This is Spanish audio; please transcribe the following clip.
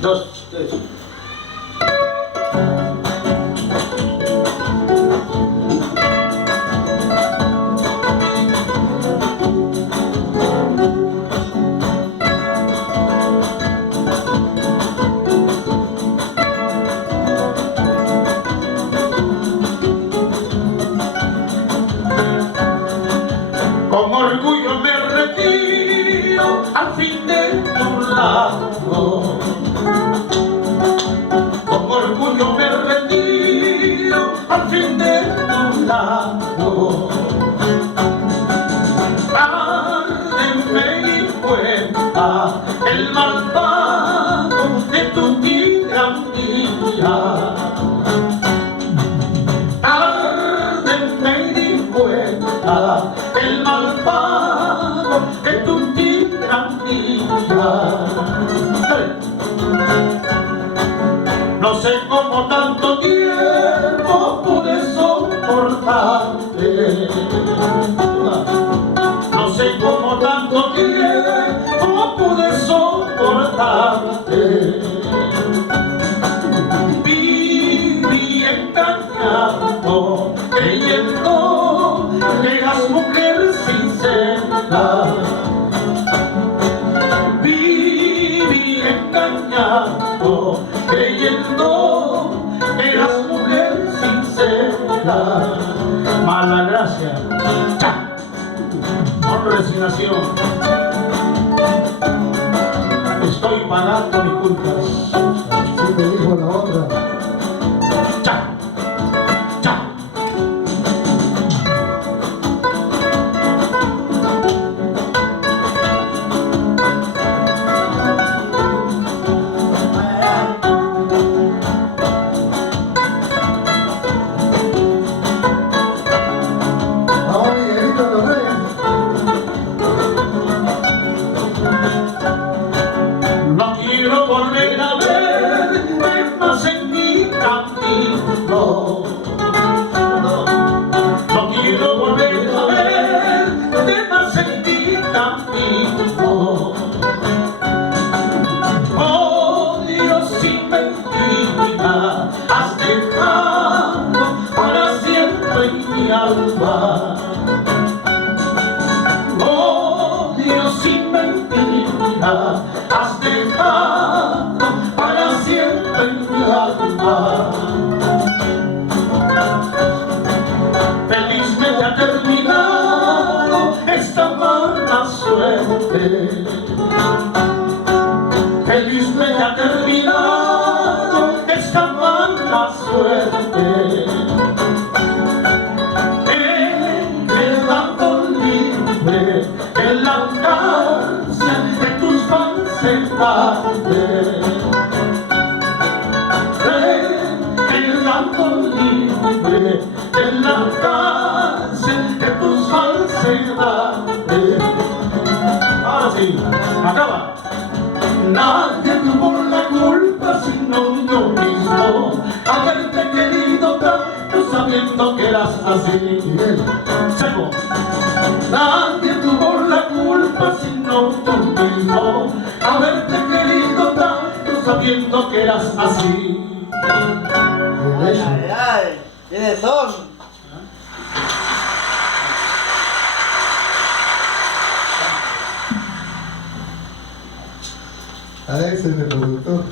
Dos, tres. Con orgullo me retiro al fin de tu lado. Con orgullo me retiro al fin de tu lado. Tarde me di cuenta el malvado de tu tiranía. Tarde me di cuenta el malvado de tu tiranía. No sé cómo tanto tiempo pude soportarte. No sé cómo tanto tiempo pude soportarte. Viví engañado, creyendo que eras mujer sincera. Viví engañado, creyendo que eras mujer sincera. Mala gracia, ¡cha! Con resignación estoy pagando mis culpas. Así te dijo la otra. ¡Cha! ¡Cha! Ahora Miguelito de los Reyes. No quiero volver a verte más en mi camino. No quiero volver a verte más en mi camino. Oh Dios, sin mentira, has dejado para siempre en mi alma. Oh Dios, sin mentira, has dejado para siempre en mi alma. Felizmente ha terminado esta mala suerte. Felizmente ha terminado esta mala suerte. Quedando libre en la cárcel de tus falsedades. Quedando libre en la cárcel de tus falsedades. Ahora sí, acaba. Nadie tuvo la culpa sino yo mismo, haberte querido tanto sabiendo que eras así. Seco. Nadie tuvo la culpa sino tú mismo, haberte querido tanto sabiendo que eras así. Ay, ay, ay. ¿Quiénes son? Alex es mi productor.